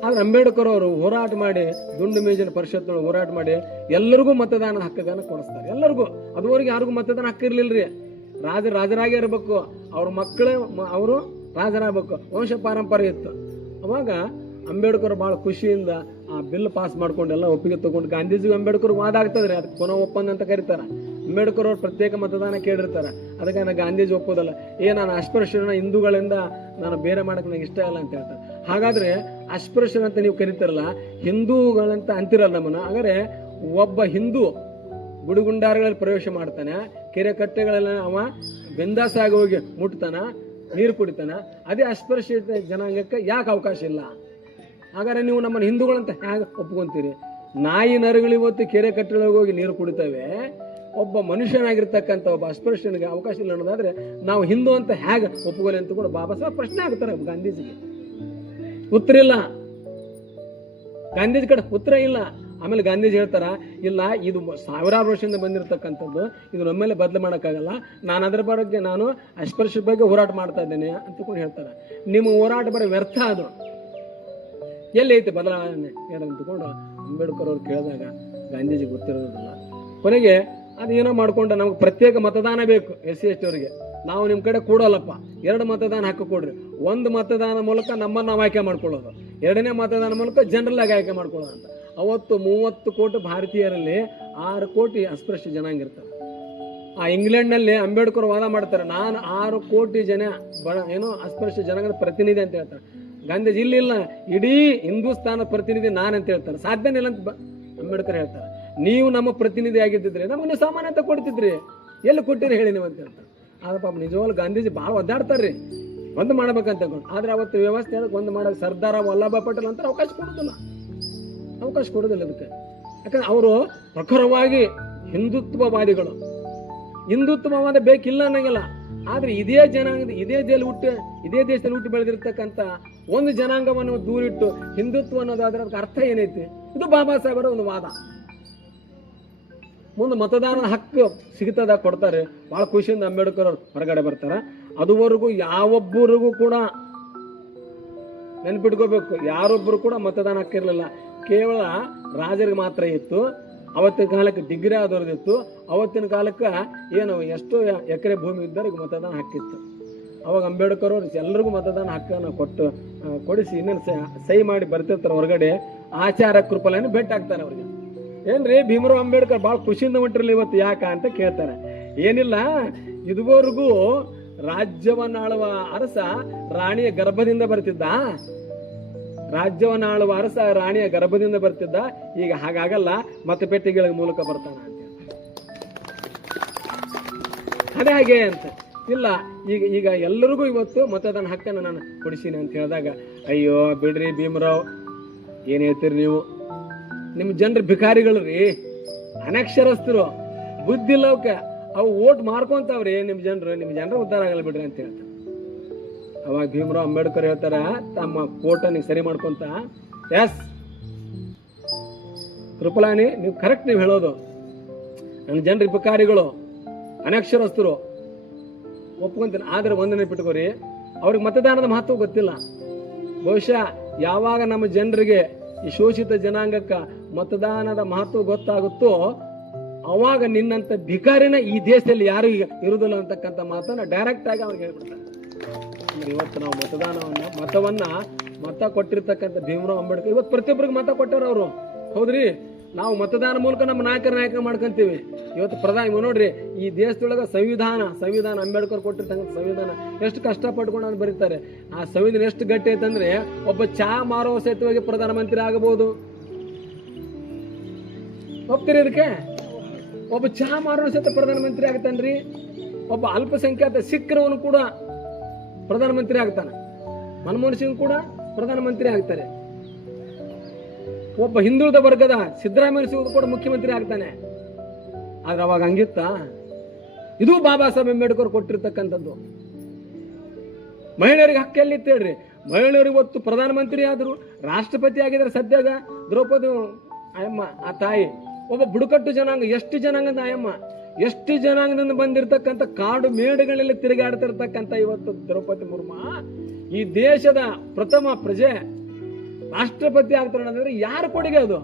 ಆದ್ರೆ ಅಂಬೇಡ್ಕರ್ ಅವರು ಹೋರಾಟ ಮಾಡಿ, ದುಂಡು ಮೇಜಿನ ಪರಿಷತ್ನೊಳಗೆ ಹೋರಾಟ ಮಾಡಿ ಎಲ್ಲರಿಗೂ ಮತದಾನದ ಹಕ್ಕನ್ನು ಕೊಡಿಸ್ತಾರೆ. ಎಲ್ಲರಿಗೂ, ಅದುವರೆಗೆ ಯಾರಿಗೂ ಮತದಾನ ಹಕ್ಕು ಇರ್ಲಿಲ್ರಿ. ರಾಜರಾಗೇ ಇರ್ಬೇಕು, ಅವ್ರ ಮಕ್ಕಳೇ ಅವರು ರಾಜರಾಗಬೇಕು, ವಂಶ ಪಾರಂಪರ್ಯ ಇತ್ತು. ಅವಾಗ ಅಂಬೇಡ್ಕರ್ ಬಹಳ ಖುಷಿಯಿಂದ ಆ ಬಿಲ್ ಪಾಸ್ ಮಾಡ್ಕೊಂಡು ಎಲ್ಲ ಒಪ್ಪಿಗೆ ತಗೊಂಡು ಗಾಂಧೀಜಿ ಅಂಬೇಡ್ಕರ್ ವಾದ ಆಗ್ತದ್ರಿ, ಅದಕ್ಕೆ ಪುನಃ ಒಪ್ಪಂದ ಅಂತ ಕರೀತಾರ. ಅಂಬೇಡ್ಕರ್ ಅವ್ರು ಪ್ರತ್ಯೇಕ ಮತದಾನ ಕೇಳಿರ್ತಾರೆ. ಅದಕ್ಕೆ ನಾನು ಗಾಂಧೀಜಿ ಒಪ್ಪೋದಲ್ಲ, ನಾನು ಅಸ್ಪೃಶ್ಯನ ಹಿಂದೂಗಳಿಂದ ನಾನು ಬೇರೆ ಮಾಡಕ್ಕೆ ನನಗೆ ಇಷ್ಟ ಇಲ್ಲ ಅಂತ ಹೇಳ್ತಾರೆ. ಹಾಗಾದ್ರೆ ಅಸ್ಪೃಶ್ಯನ ಅಂತ ನೀವು ಕರೀತಾರಲ್ಲ, ಹಿಂದೂಗಳಂತ ಅಂತಿರಲ್ಲ ನಮ್ಮನ್ನ. ಹಾಗಾದ್ರೆ ಒಬ್ಬ ಹಿಂದೂ ಗುಡಿಗುಂಡಾರಗಳಲ್ಲಿ ಪ್ರವೇಶ ಮಾಡ್ತಾನೆ, ಕೆರೆ ಕಟ್ಟೆಗಳೆಲ್ಲ ಅವ ಬೆಂದಾಸಾಗಿ ಹೋಗಿ ಮುಟ್ತಾನ, ನೀರು ಕುಡಿತಾನ. ಅದೇ ಅಸ್ಪೃಶ್ಯತೆ ಜನಾಂಗಕ್ಕೆ ಯಾಕೆ ಅವಕಾಶ ಇಲ್ಲ? ಹಾಗಾದ್ರೆ ನೀವು ನಮ್ಮನ್ನು ಹಿಂದೂಗಳಂತ ಹೇಗೆ ಒಪ್ಕೊಂತೀರಿ? ನಾಯಿ ನರಗಳು ಇವತ್ತು ಕೆರೆ ಕಟ್ಟೆಗಳಿಗೆ ಹೋಗಿ ನೀರು ಕುಡಿತವೆ, ಒಬ್ಬ ಮನುಷ್ಯನಾಗಿರ್ತಕ್ಕಂಥ ಒಬ್ಬ ಅಸ್ಪೃಶ್ಯನಿಗೆ ಅವಕಾಶ ಇಲ್ಲ ಅನ್ನೋದಾದ್ರೆ ನಾವು ಹಿಂದೂ ಅಂತ ಹೇಗೆ ಒಪ್ಕೊಳ್ಳಿ ಅಂತ ಕೂಡ ಬಾಬಾ ಸಾಹೇಬ್ ಪ್ರಶ್ನೆ ಆಗ್ತಾರೆ ಗಾಂಧೀಜಿಗೆ. ಉತ್ತರ ಇಲ್ಲ, ಗಾಂಧೀಜಿ ಕಡೆ ಉತ್ತರ ಇಲ್ಲ. ಆಮೇಲೆ ಗಾಂಧೀಜಿ ಹೇಳ್ತಾರ, ಇಲ್ಲ ಇದು 1000 ವರ್ಷದಿಂದ ಬಂದಿರತಕ್ಕಂಥದ್ದು, ಇದು ನಮ್ಮೇಲೆ ಬದಲು ಮಾಡೋಕ್ಕಾಗಲ್ಲ, ನಾನು ಅದರ ಬಗ್ಗೆ ನಾನು ಅಸ್ಪೃಶ್ಯ ಬಗ್ಗೆ ಹೋರಾಟ ಮಾಡ್ತಾ ಇದ್ದೇನೆ ಅಂತಕೊಂಡು ಹೇಳ್ತಾರೆ. ನಿಮ್ಮ ಹೋರಾಟ ಬರೀ ವ್ಯರ್ಥ, ಅದು ಎಲ್ಲಿ ಐತೆ ಬದಲಾವಣೆ ಅಂತಕೊಂಡು ಅಂಬೇಡ್ಕರ್ ಅವ್ರು ಕೇಳಿದಾಗ ಗಾಂಧೀಜಿ ಗೊತ್ತಿರೋದಿಲ್ಲ. ಕೊನೆಗೆ ಅದೇನೋ ಮಾಡ್ಕೊಂಡು ನಮ್ಗೆ ಪ್ರತ್ಯೇಕ ಮತದಾನ ಬೇಕು SC/ST ಅವರಿಗೆ, ನಾವು ನಿಮ್ಮ ಕಡೆ ಕೂಡಲ್ಲಪ್ಪ, 2 ಮತದಾನ ಹಕ್ಕು ಕೊಡ್ರಿ. 1 ಮತದಾನ ಮೂಲಕ ನಮ್ಮನ್ನು ನಾವು ಆಯ್ಕೆ ಮಾಡ್ಕೊಳ್ಳೋದು, 2ನೇ ಮತದಾನ ಮೂಲಕ ಜನರಲ್ ಆಗಿ ಆಯ್ಕೆ ಮಾಡ್ಕೊಳ್ಳೋದು ಅಂತ. ಅವತ್ತು 30 ಕೋಟಿ ಭಾರತೀಯರಲ್ಲಿ 6 ಕೋಟಿ ಅಸ್ಪೃಶ್ಯ ಜನಾಂಗ ಇರ್ತಾರೆ. ಆ ಇಂಗ್ಲೆಂಡ್ನಲ್ಲಿ ಅಂಬೇಡ್ಕರ್ ವಾದ ಮಾಡ್ತಾರೆ, ನಾನು 6 ಕೋಟಿ ಜನ ಅಸ್ಪೃಶ್ಯ ಜನಾಂಗದ ಪ್ರತಿನಿಧಿ ಅಂತ ಹೇಳ್ತಾರೆ. ಗಾಂಧೀಜಿ ಇಲ್ಲ, ಇಡೀ ಹಿಂದೂಸ್ತಾನ ಪ್ರತಿನಿಧಿ ನಾನಂತ ಹೇಳ್ತಾರೆ. ಸಾಧ್ಯನೇ ಇಲ್ಲ ಅಂತ ಅಂಬೇಡ್ಕರ್ ಹೇಳ್ತಾರೆ. ನೀವು ನಮ್ಮ ಪ್ರತಿನಿಧಿ ಆಗಿದ್ದಿದ್ರೆ ನಮಗೆ ಸಾಮಾನ್ಯತೆ ಕೊಡ್ತಿದ್ರಿ, ಎಲ್ಲಿ ಕೊಟ್ಟಿರಿ ಹೇಳಿ ನೀವು ಅಂತ ಹೇಳ್ತಾರೆ. ಆದ್ರೆ ಪಾಪ ನಿಜವಾಗ್ಲೂ ಗಾಂಧೀಜಿ ಭಾಳ ಒದ್ದಾಡ್ತಾರ್ರಿ, ಒಂದು ಮಾಡ್ಬೇಕಂತ. ಆದ್ರೆ ಅವತ್ತು ವ್ಯವಸ್ಥೆ ಒಂದು ಮಾಡೋದು ಸರ್ದಾರ ವಲ್ಲಭಾಯ್ ಪಟೇಲ್ ಅಂತ ಅವಕಾಶ ಕೊಡೋದಿಲ್ಲ ಅದಕ್ಕೆ. ಯಾಕಂದ್ರೆ ಅವರು ಪ್ರಖರವಾಗಿ ಹಿಂದುತ್ವವಾದಿಗಳು. ಹಿಂದುತ್ವವಾದ ಬೇಕಿಲ್ಲ ಅನ್ನಂಗಿಲ್ಲ. ಆದ್ರೆ ಇದೇ ಜನಾಂಗದ ಇದೇ ದೇಶದಲ್ಲಿ ಹುಟ್ಟು ಬೆಳೆದಿರ್ತಕ್ಕಂಥ ಒಂದು ಜನಾಂಗವನ್ನು ದೂರಿಟ್ಟು ಹಿಂದುತ್ವ ಅನ್ನೋದಾದ್ರೆ ಅದಕ್ಕೆ ಅರ್ಥ ಏನೈತಿ? ಇದು ಬಾಬಾ ಸಾಹೇಬರ ಒಂದು ವಾದ. ಮುಂದೆ ಮತದಾನ ಹಕ್ಕು ಸಿಗ್ತದ, ಕೊಡ್ತಾರೆ, ಬಹಳ ಖುಷಿಯಿಂದ ಅಂಬೇಡ್ಕರ್ ಅವ್ರು ಹೊರಗಡೆ ಬರ್ತಾರ. ಅದುವರೆಗೂ ಯಾವೊಬ್ಬರಿಗೂ ಕೂಡ ನೆನ್ಪಿಟ್ಕೋಬೇಕು, ಯಾರೊಬ್ಬರು ಕೂಡ ಮತದಾನ ಹಕ್ಕಿರ್ಲಿಲ್ಲ. ಕೇವಲ ರಾಜರಿಗೆ ಮಾತ್ರ ಇತ್ತು. ಅವತ್ತಿನ ಕಾಲಕ್ಕೆ ಡಿಗ್ರಿ ಆದವ್ರದಿತ್ತು. ಅವತ್ತಿನ ಕಾಲಕ್ಕೆ ಏನು ಎಷ್ಟೋ ಎಕರೆ ಭೂಮಿ ಇದ್ದವ್ರಿಗೆ ಮತದಾನ ಹಕ್ಕಿತ್ತು. ಅವಾಗ ಅಂಬೇಡ್ಕರ್ ಅವರು ಎಲ್ಲರಿಗೂ ಮತದಾನ ಹಕ್ಕನ್ನು ಕೊಡಿಸಿ ಇನ್ನೇನು ಸಹಿ ಮಾಡಿ ಬರ್ತಿರ್ತಾರೆ ಹೊರಗಡೆ. ಆಚಾರ ಕೃಪಲೆಯನ್ನು ಭೇಟಿ ಆಗ್ತಾರೆ ಅವ್ರಿಗೆ. ಏನ್ರಿ ಭೀಮರಾವ್ ಅಂಬೇಡ್ಕರ್ ಭಾಳ ಖುಷಿಯಿಂದ ಹೊಂಟಿರಲಿ ಇವತ್ತು, ಯಾಕ ಅಂತ ಕೇಳ್ತಾರೆ. ಏನಿಲ್ಲ, ಇದುವರೆಗೂ ರಾಜ್ಯವನ್ನಾಳುವ ಅರಸ ರಾಣಿಯ ಗರ್ಭದಿಂದ ಬರ್ತಿದ್ದ. ರಾಜ್ಯವನ್ನಾಳುವ ಅರಸ ರಾಣಿಯ ಗರ್ಭದಿಂದ ಬರ್ತಿದ್ದ. ಈಗ ಹಾಗಾಗಲ್ಲ, ಮತಪೆಟ್ಟಿಗೆಗಳ ಮೂಲಕ ಬರ್ತಾನ ಅಂತ ಅದೇ ಹಾಗೆ ಅಂತ ಇಲ್ಲ. ಈಗ ಎಲ್ಲರಿಗೂ ಇವತ್ತು ಮತದಾನ ಹಕ್ಕನ್ನು ನಾನು ಕೊಡಿಸೀನಿ ಅಂತ ಹೇಳಿದಾಗ, ಅಯ್ಯೋ ಬಿಡ್ರಿ ಭೀಮರಾವ್, ಏನ್ ಹೇಳ್ತೀರಿ ನೀವು? ನಿಮ್ ಜನರು ಭಿಕಾರಿಗಳು ರೀ, ಅನಕ್ಷರಸ್ಥರು, ಬುದ್ಧಿ ಇಲ್ಲವಕ್ಕ, ಅವು ಓಟ್ ಮಾರ್ಕೊಂತಾವ್ರಿ. ನಿಮ್ ಜನರು ಉದ್ಧಾರ ಆಗಲ್ಲ ಬಿಡ್ರಿ ಅಂತ ಹೇಳ್ತಾರೆ. ಅವಾಗ ಭೀಮರಾವ್ ಅಂಬೇಡ್ಕರ್ ಹೇಳ್ತಾರ ತಮ್ಮ ಕೋಟನಿಗೆ ಸರಿ ಮಾಡ್ಕೊಂತ, ಎಸ್ ಕೃಪಲಾನಿ, ನೀವು ಕರೆಕ್ಟ್ ನೀವು ಹೇಳೋದು. ನನ್ನ ಜನರು ಭಿಕಾರಿಗಳು, ಅನಕ್ಷರಸ್ಥರು, ಒಪ್ಕೊಂತೀನಿ. ಆದ್ರೆ ಒಂದನೇ ಬಿಟ್ಕೋರಿ, ಅವ್ರಿಗೆ ಮತದಾನದ ಮಹತ್ವ ಗೊತ್ತಿಲ್ಲ. ಬಹುಶಃ ಯಾವಾಗ ನಮ್ಮ ಜನರಿಗೆ, ಈ ಶೋಷಿತ ಜನಾಂಗಕ್ಕ ಮತದಾನದ ಮಹತ್ವ ಗೊತ್ತಾಗುತ್ತೋ ಅವಾಗ ನಿನ್ನಂತ ಭಿಕಾರಿನ ಈ ದೇಶದಲ್ಲಿ ಯಾರು ಈಗ ಇರುವುದಿಲ್ಲ ಅಂತಕ್ಕಂಥ ಮಾತನ್ನ ಡೈರೆಕ್ಟ್ ಆಗಿ ಅವ್ರಿಗೆ ಹೇಳ್ಬಿಡ್ತಾರೆ. ಇವತ್ತು ನಾವು ಮತ ಕೊಟ್ಟಿರ್ತಕ್ಕಂಥ ಭೀಮರಾವ್ ಅಂಬೇಡ್ಕರ್ ಇವತ್ತು ಪ್ರತಿಯೊಬ್ಬರಿಗೆ ಮತ ಕೊಟ್ಟಾರ ಅವರು. ಹೌದ್ರಿ, ನಾವು ಮತದಾನ ಮೂಲಕ ನಮ್ಮ ನಾಯಕ ಮಾಡ್ಕೊಂತೀವಿ. ಇವತ್ತು ಪ್ರಧಾನಿ ನೋಡ್ರಿ, ಈ ದೇಶದೊಳಗ ಸಂವಿಧಾನ ಅಂಬೇಡ್ಕರ್ ಕೊಟ್ಟಿರ್ತಕ್ಕಂಥ ಸಂವಿಧಾನ ಎಷ್ಟು ಕಷ್ಟಪಟ್ಕೊಂಡು ಬರೀತಾರೆ. ಆ ಸಂವಿಧಾನ ಎಷ್ಟು ಗಟ್ಟಿ ಐತಂದ್ರೆ ಒಬ್ಬ ಚಹಾ ಮಾರುವ ಸಹಿತವಾಗಿ ಪ್ರಧಾನಮಂತ್ರಿ ಆಗಬಹುದು. ಹೋಗ್ತೀರಿ ಇದಕ್ಕೆ? ಒಬ್ಬ ಚಹಾ ಮಾರುವ ಸಹಿತ ಪ್ರಧಾನಮಂತ್ರಿ ಆಗ್ತಾನ್ರಿ. ಒಬ್ಬ ಅಲ್ಪಸಂಖ್ಯಾತ ಸಿಖ್ರವನು ಕೂಡ ಪ್ರಧಾನಮಂತ್ರಿ ಆಗ್ತಾನೆ. ಮನಮೋಹನ್ ಸಿಂಗ್ ಕೂಡ ಪ್ರಧಾನಮಂತ್ರಿ ಆಗ್ತಾರೆ. ಒಬ್ಬ ಹಿಂದುಳಿದ ವರ್ಗದ ಸಿದ್ದರಾಮಯ್ಯ ಕೂಡ ಮುಖ್ಯಮಂತ್ರಿ ಆಗ್ತಾನೆ. ಆದ್ರೆ ಅವಾಗ ಹಂಗಿತ್ತ? ಇದು ಬಾಬಾ ಸಾಹೇಬ್ ಅಂಬೇಡ್ಕರ್ ಕೊಟ್ಟಿರ್ತಕ್ಕಂಥದ್ದು. ಮಹಿಳೆಯರಿಗೆ ಹಕ್ಕೆಲ್ಲಿತ್ತು ಹೇಳ್ರಿ? ಮಹಿಳೆಯರಿಗೆ ಇವತ್ತು ಪ್ರಧಾನಮಂತ್ರಿ ಆದ್ರು, ರಾಷ್ಟ್ರಪತಿ ಆಗಿದ್ದಾರೆ. ಸದ್ಯಾಗ ದ್ರೌಪದಿ ಆಯಮ್ಮ, ಆ ತಾಯಿ ಒಬ್ಬ ಬುಡಕಟ್ಟು ಜನಾಂಗ, ಎಷ್ಟು ಜನಾಂಗದ ಆಯಮ್ಮ, ಎಷ್ಟು ಜನಾಂಗದಿಂದ ಬಂದಿರತಕ್ಕಂಥ ಕಾಡು ಮೇಡುಗಳಲ್ಲಿ ತಿರುಗಾಡ್ತಿರ್ತಕ್ಕಂಥ ಇವತ್ತು ದ್ರೌಪದಿ ಮುರ್ಮು ಈ ದೇಶದ ಪ್ರಥಮ ಪ್ರಜೆ ರಾಷ್ಟ್ರಪತಿ ಆಗ್ತಾರೆ ಅಂದ್ರೆ ಯಾರು ಕೊಡುಗೆ ಅದು?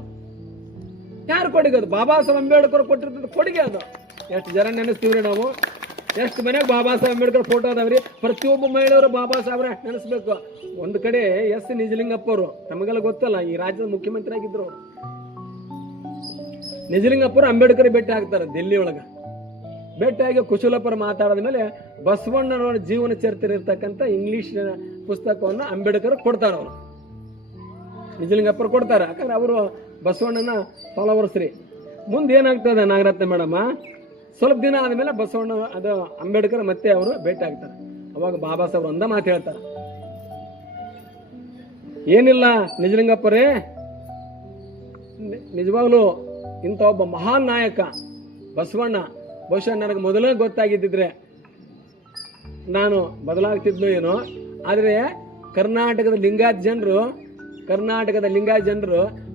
ಬಾಬಾ ಸಾಹೇಬ್ ಅಂಬೇಡ್ಕರ್ ಕೊಟ್ಟಿರ್ತದ ಕೊಡುಗೆ ಅದು. ಎಷ್ಟು ಜನ ನೆನೆಸ್ತೀವ್ರಿ ನಾವು? ಎಷ್ಟು ಮನೆಯಾಗ ಬಾಬಾ ಸಾಹೇಬ್ ಅಂಬೇಡ್ಕರ್ ಫೋಟೋ ಅದಾವ್ರಿ? ಪ್ರತಿಯೊಬ್ಬ ಮಹಿಳೆಯವರು ಬಾಬಾ ಸಾಹೇಬ್ರ ನೆನೆಸ್ಬೇಕು. ಒಂದು ಕಡೆ ಎಸ್ ನಿಜಲಿಂಗಪ್ಪ ಅವರು, ತಮಗೆಲ್ಲ ಗೊತ್ತಲ್ಲ, ಈ ರಾಜ್ಯದ ಮುಖ್ಯಮಂತ್ರಿ ಆಗಿದ್ರು ಅವರು. ನಿಜಲಿಂಗಪ್ಪ ಅವರು ಅಂಬೇಡ್ಕರ್ ಭೇಟಿ ಆಗ್ತಾರೆ ದಿಲ್ಲಿ ಒಳಗ. ಭೇಟಿಯಾಗಿ ಕುಶಲಪರ ಮಾತಾಡಿದ ಮೇಲೆ ಬಸವಣ್ಣನವರ ಜೀವನ ಚರಿತ್ರೆ ಇರ್ತಕ್ಕಂಥ ಇಂಗ್ಲಿಷ್ ಪುಸ್ತಕವನ್ನು ಅಂಬೇಡ್ಕರ್ ಕೊಡ್ತಾರ. ಅವರು ನಿಜಲಿಂಗಪ್ಪರು ಕೊಡ್ತಾರೆ, ಯಾಕಂದ್ರೆ ಅವರು ಬಸವಣ್ಣನ ಫಾಲೋವರ್ಸ್ ರೀ. ಮುಂದೆ ಏನಾಗ್ತದೆ ನಾಗರತ್ನ ಮೇಡಮ್, ಸ್ವಲ್ಪ ದಿನ ಆದ್ಮೇಲೆ ಬಸವಣ್ಣ ಅದು ಅಂಬೇಡ್ಕರ್ ಮತ್ತೆ ಅವರು ಭೇಟಿ ಆಗ್ತಾರೆ. ಅವಾಗ ಬಾಬಾ ಸಾಹೇಬ್ ಒಂದ ಮಾತು ಹೇಳ್ತಾರೆ, ಏನಿಲ್ಲ ನಿಜಲಿಂಗಪ್ಪರೇ, ನಿಜವಾಗ್ಲೂ ಇಂಥ ಒಬ್ಬ ಮಹಾನ್ ನಾಯಕ ಬಸವಣ್ಣ ಬಹುಶಃ ನನಗೆ ಮೊದಲೇ ಗೊತ್ತಾಗಿದ್ದಿದ್ರೆ ನಾನು ಬದಲಾಗ್ತಿದ್ನೋ ಏನೋ. ಆದ್ರೆ ಕರ್ನಾಟಕದ ಲಿಂಗಾಯತ್ ಜನರು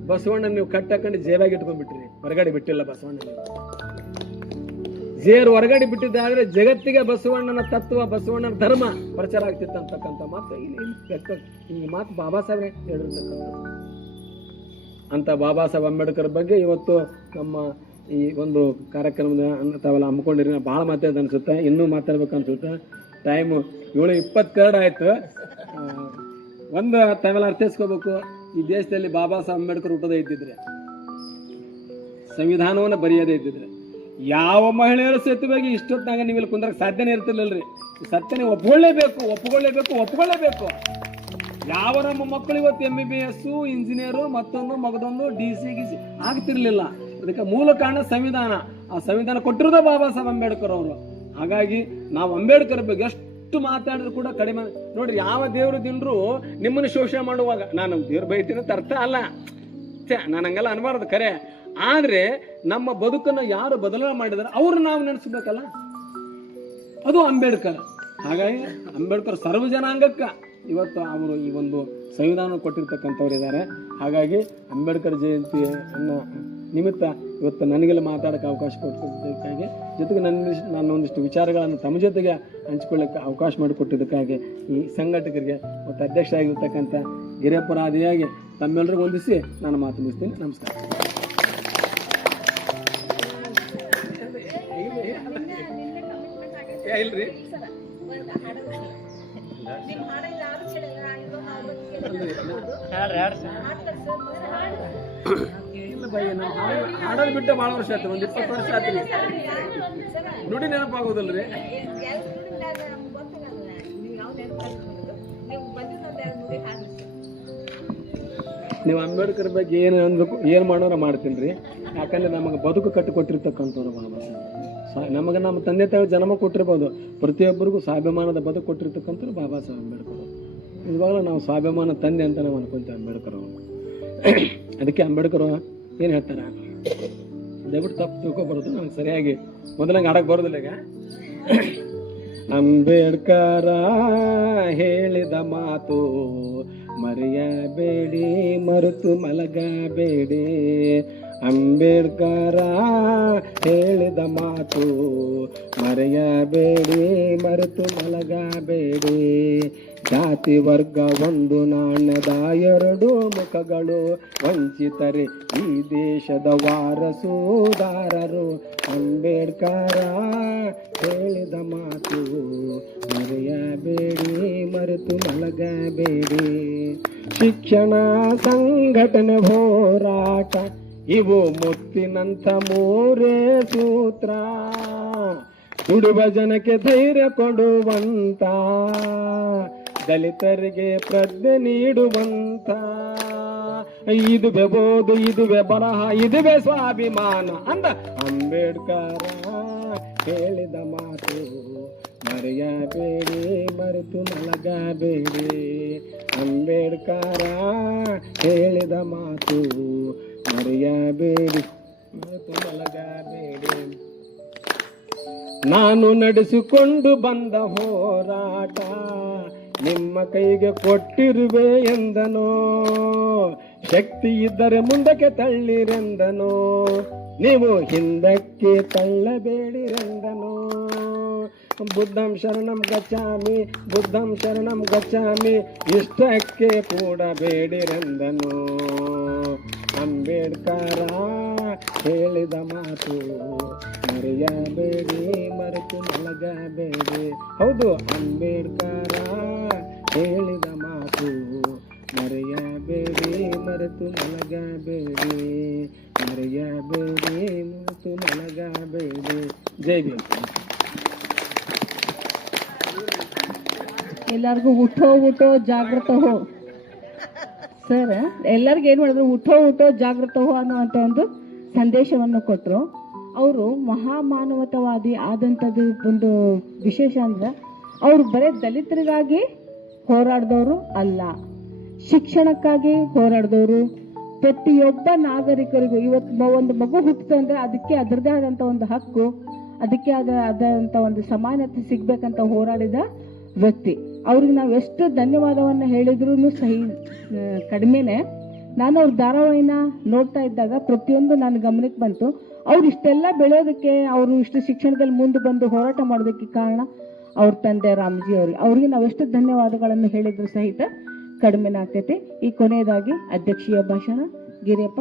ಬಸವಣ್ಣ ನೀವು ಕಟ್ಟಕೊಂಡು ಜೇಲಾಗಿ ಇಟ್ಕೊಂಡ್ಬಿಟ್ರಿ, ಹೊರಗಡೆ ಬಿಟ್ಟಿಲ್ಲ. ಬಸವಣ್ಣ ಹೊರಗಡೆ ಬಿಟ್ಟಿದ್ದಾದ್ರೆ ಜಗತ್ತಿಗೆ ಬಸವಣ್ಣನ ತತ್ವ, ಬಸವಣ್ಣನ ಧರ್ಮ ಪ್ರಚಾರ ಆಗ್ತಿತ್ತು ಅಂತಕ್ಕಂಥ ಮಾತು ಈ ಮಾತು ಬಾಬಾ ಸಾಹೇಬ್ ಹೇಳಿರ್ತಕ್ಕಂಥ. ಅಂತ ಬಾಬಾ ಸಾಹೇಬ್ ಅಂಬೇಡ್ಕರ್ ಬಗ್ಗೆ ಇವತ್ತು ನಮ್ಮ ಈ ಒಂದು ಕಾರ್ಯಕ್ರಮದ ತಾವೆಲ್ಲ ಹಮ್ಮಿಕೊಂಡಿರಿ. ಬಹಳ ಮಾತಾಡ ಅನ್ಸುತ್ತೆ, ಇನ್ನೂ ಮಾತಾಡ್ಬೇಕು ಅನ್ಸುತ್ತೆ. ಟೈಮು 7:22 ಆಯ್ತು. ಒಂದು ತಾವೆಲ್ಲ ಅರ್ಥೈಸ್ಕೋಬೇಕು, ಈ ದೇಶದಲ್ಲಿ ಬಾಬಾ ಸಾಹೇಬ್ ಅಂಬೇಡ್ಕರ್ ಹುಟ್ಟದೇ ಇದ್ದಿದ್ರೆ, ಸಂವಿಧಾನವನ್ನ ಬರೆಯದೇ ಇದ್ದಿದ್ರೆ, ಯಾವ ಮಹಿಳೆಯರ ಸೇತುವೆಗೆ ಇಷ್ಟೊತ್ತಾಗ ನೀವು ಇಲ್ಲಿ ಕುಂದ್ರಕ್ಕೆ ಸಾಧ್ಯನೇ ಇರ್ತಿರ್ಲಿಲ್ರಿ. ಸತ್ಯನೇ ಒಪ್ಕೊಳ್ಳೇಬೇಕು. ಯಾವ ನಮ್ಮ ಮಕ್ಕಳು ಇವತ್ತು MBBS, ಇಂಜಿನಿಯರು, ಮಗದೊಂದು DC ಆಗ್ತಿರ್ಲಿಲ್ಲ. ಇದಕ್ಕೆ ಮೂಲ ಕಾರಣ ಸಂವಿಧಾನ. ಆ ಸಂವಿಧಾನ ಕೊಟ್ಟಿರೋದೇ ಬಾಬಾ ಸಾಹೇಬ್ ಅಂಬೇಡ್ಕರ್ ಅವರು. ಹಾಗಾಗಿ ನಾವು ಅಂಬೇಡ್ಕರ್ ಬಗ್ಗೆ ಎಷ್ಟು ಮಾತಾಡಿದ್ರು ಕೂಡ ಕಡಿಮೆ. ನೋಡ್ರಿ, ಯಾವ ದೇವ್ರ ದಿನರು ನಿಮ್ಮನ್ನು ಶೋಷಣೆ ಮಾಡುವಾಗ ನಾನು ದೇವ್ರ ಬೈತೀನಿ ಅಂತ ಅರ್ಥ ಅಲ್ಲ, ನಾನು ಹಂಗೆಲ್ಲ ಅನ್ಬಾರ್ದು ಖರೆ. ಆದ್ರೆ ನಮ್ಮ ಬದುಕನ್ನು ಯಾರು ಬದಲಾವಣೆ ಮಾಡಿದಾರೆ ಅವ್ರು ನಾವು ನೆನೆಸ್ಬೇಕಲ್ಲ. ಅದು ಅಂಬೇಡ್ಕರ್. ಹಾಗಾಗಿ ಅಂಬೇಡ್ಕರ್ ಸರ್ವ ಜನಾಂಗಕ್ಕೆ ಇವತ್ತು ಅವರು ಈ ಒಂದು ಸಂವಿಧಾನ ಕೊಟ್ಟಿರ್ತಕ್ಕಂಥವ್ರು ಇದ್ದಾರೆ. ಹಾಗಾಗಿ ಅಂಬೇಡ್ಕರ್ ಜಯಂತಿ ಅನ್ನೋ ನಿಮಿತ್ತ ಇವತ್ತು ನನಗೆಲ್ಲ ಮಾತಾಡೋಕ್ಕೆ ಅವಕಾಶ ಕೊಟ್ಟಿದ್ದಕ್ಕಾಗಿ, ಜೊತೆಗೆ ನನ್ನ ಒಂದಿಷ್ಟು ವಿಚಾರಗಳನ್ನು ತಮ್ಮ ಜೊತೆಗೆ ಹಂಚಿಕೊಳ್ಳೋಕ್ಕೆ ಅವಕಾಶ ಮಾಡಿಕೊಟ್ಟಿದ್ದಕ್ಕಾಗಿ ಈ ಸಂಘಟಕರಿಗೆ ಮತ್ತು ಅಧ್ಯಕ್ಷ ಆಗಿರ್ತಕ್ಕಂಥ ಗಿರಿಯಪ್ಪರಾದಿಯಾಗಿ ತಮ್ಮೆಲ್ಲರಿಗೂ ವಂದಿಸಿ ನಾನು ಮಾತು ಮುಗಿಸ್ತೀನಿ. ನಮಸ್ಕಾರ. ಇಲ್ರಿ ಹಾಡೋದು ಬಿಟ್ಟು ಭಾಳ ವರ್ಷ ಆಯ್ತು, ಒಂದು 20 ವರ್ಷ ಆಯ್ತು. ನುಡಿ ನೆನಪಾಗೋದಲ್ರಿ. ನೀವು ಅಂಬೇಡ್ಕರ್ ಬಗ್ಗೆ ಏನು ಅನ್ಬೇಕು, ಏನು ಮಾಡೋರ ಮಾಡ್ತೀನಿ ರೀ. ಯಾಕಂದ್ರೆ ನಮಗೆ ಬದುಕು ಕಟ್ಟಿಕೊಟ್ಟಿರ್ತಕ್ಕಂಥವ್ರು ಬಾಬಾ ಸಾಹೇಬ್. ನಮಗೆ ನಮ್ಮ ತಂದೆ ತಾಯಿ ಜನ್ಮ ಕೊಟ್ಟಿರ್ಬೋದು, ಪ್ರತಿಯೊಬ್ಬರಿಗೂ ಸ್ವಾಭಿಮಾನದ ಬದುಕು ಕೊಟ್ಟಿರ್ತಕ್ಕಂಥವ್ರು ಬಾಬಾ ಸಾಹೇಬ್ ಅಂಬೇಡ್ಕರ್. ಇವಾಗಲೂ ನಾವು ಸ್ವಾಭಿಮಾನ ತಂದೆ ಅಂತ ನಾವು ಅನ್ಕೊಂತೀವಿ ಅಂಬೇಡ್ಕರ್ ಅವರು. ಅದಕ್ಕೆ ಅಂಬೇಡ್ಕರ್ ಏನು ಹೇಳ್ತಾರ, ದಯವಿಟ್ಟು ತಪ್ಪು ತಿಳ್ಕೊಬಾರ್ದು, ನಂಗೆ ಸರಿಯಾಗಿ ಮೊದಲಂಗೆ ಆಡಕ್ಕೆ ಬರೋದಿಲ್ಲ ಈಗ. ಅಂಬೇಡ್ಕರ ಹೇಳಿದ ಮಾತು ಮರೆಯಬೇಡಿ, ಮರೆತು ಮಲಗಬೇಡಿ. ಅಂಬೇಡ್ಕರ ಹೇಳಿದ ಮಾತು ಮರೆಯಬೇಡಿ, ಮರೆತು ಮಲಗಬೇಡಿ. ಜಾತಿ ವರ್ಗ ಒಂದು ನಾಣ್ಯದ ಎರಡು ಮುಖಗಳು, ವಂಚಿತರೆ ಈ ದೇಶದ ವಾರಸುದಾರರು. ಅಂಬೇಡ್ಕರ ಹೇಳಿದ ಮಾತು ಮರೆಯಬೇಡಿ, ಮರೆತು ಮಲಗಬೇಡಿ. ಶಿಕ್ಷಣ ಸಂಘಟನೆ ಹೋರಾಟ ಇವು ಮುತ್ತಿನಂಥ ಮೂರೇ ಸೂತ್ರ. ದುಡುವ ಜನಕ್ಕೆ ಧೈರ್ಯ ಕೊಡುವಂತ, ದಲಿತರಿಗೆ ಪ್ರಜ್ಞೆ ನೀಡುವಂತ. ಇದುವೆ ಬೋದು, ಇದುವೆ ಬರಹ, ಇದುವೆ ಸ್ವಾಭಿಮಾನ ಅಂದ ಅಂಬೇಡ್ಕರ ಹೇಳಿದ ಮಾತು ಮರೆಯಬೇಡಿ, ಮರೆತು ಮಲಗಬೇಡಿ. ಅಂಬೇಡ್ಕರ ಹೇಳಿದ ಮಾತು ಮರೆಯಬೇಡಿ, ಮರೆತು ಮಲಗಬೇಡಿ. ನಾನು ನಡೆಸಿಕೊಂಡು ಬಂದ ಹೋರಾಟ ನಿಮ್ಮ ಕೈಗೆ ಕೊಟ್ಟಿರುವೆ ಎಂದನೋ. ಶಕ್ತಿ ಇದ್ದರೆ ಮುಂದಕ್ಕೆ ತಳ್ಳಿರೆಂದನೋ, ನೀವು ಹಿಂದಕ್ಕೆ ತಳ್ಳಬೇಡಿರೆಂದನೋ. ಬುದ್ಧಂ ಶರಣಂ ಗಚ್ಚಾಮಿ, ಬುದ್ಧಂ ಶರಣಂ ಗಚ್ಚಾಮಿ, ಇಷ್ಟಕ್ಕೆ ಕೂಡಬೇಡಿರೆಂದನೋ. ಅಂಬೇಡ್ಕರ ಹೇಳಿದ ಮಾತು ಮರೆಯಬೇಡಿ, ಮರೆತು ಮಲಗಬೇಡಿ. ಹೌದು, ಅಂಬೇಡ್ಕರ ಹೇಳಿದ ಮಾತು ಮರೆಯಬೇಡಿ, ಮರೆತು ಮಲಗಬೇಡಿ. ಮರೆಯಬೇಡಿ, ಮರೆತು ಮಲಗಬೇಡಿ. ಜೈ ಭೀಮ್. ಎಲ್ಲರಿಗೂ ಉಠೋ ಜಾಗೃತ ಹೋ ಸರ್. ಎಲ್ಲರಿಗೂ ಏನು ಮಾಡಿದ್ರು, ಉಠೋ ಜಾಗೃತ ಹೋ ಅನ್ನುವಂಥ ಒಂದು ಸಂದೇಶವನ್ನು ಕೊಟ್ಟರು. ಅವರು ಮಹಾಮಾನವತಾವಾದಿ ಆದಂಥದ್ದು ಒಂದು ವಿಶೇಷ ಅಂದ್ರೆ, ಅವರು ಬರೀ ದಲಿತರಿಗಾಗಿ ಹೋರಾಡಿದವರು ಅಲ್ಲ, ಶಿಕ್ಷಣಕ್ಕಾಗಿ ಹೋರಾಡಿದವರು. ಪ್ರತಿಯೊಬ್ಬ ನಾಗರಿಕರಿಗೂ ಇವತ್ತು ಒಂದು ಮಗು ಹುಟ್ಟಿತು ಅಂದ್ರೆ ಅದಕ್ಕೆ ಅದರದೇ ಆದಂಥ ಒಂದು ಹಕ್ಕು, ಅದಕ್ಕೆ ಆದಂಥ ಒಂದು ಸಮಾನತೆ ಸಿಗ್ಬೇಕಂತ ಹೋರಾಡಿದ ವ್ಯಕ್ತಿ. ಅವ್ರಿಗೆ ನಾವು ಎಷ್ಟು ಧನ್ಯವಾದವನ್ನು ಹೇಳಿದ್ರು ಸಹಿ ಕಡಿಮೆನೆ. ನಾನು ಅವ್ರ ಧಾರಾವಾಹಿನ ನೋಡ್ತಾ ಇದ್ದಾಗ ಪ್ರತಿಯೊಂದು ನನ್ನ ಗಮನಕ್ಕೆ ಬಂತು. ಅವ್ರು ಇಷ್ಟೆಲ್ಲ ಬೆಳೆಯೋದಕ್ಕೆ, ಅವರು ಇಷ್ಟು ಶಿಕ್ಷಣದಲ್ಲಿ ಮುಂದೆ ಬಂದು ಹೋರಾಟ ಮಾಡೋದಕ್ಕೆ ಕಾರಣ ಅವ್ರ ತಂದೆ ರಾಮ್ಜಿ ಅವ್ರಿಗೆ ನಾವೆಷ್ಟು ಧನ್ಯವಾದಗಳನ್ನು ಹೇಳಿದ್ರು ಸಹಿತ ಕಡಿಮೆನೇ ಆಗ್ತೈತಿ. ಈ ಕೊನೆಯದಾಗಿ ಅಧ್ಯಕ್ಷೀಯ ಭಾಷಣ ಗಿರಿಯಪ್ಪ.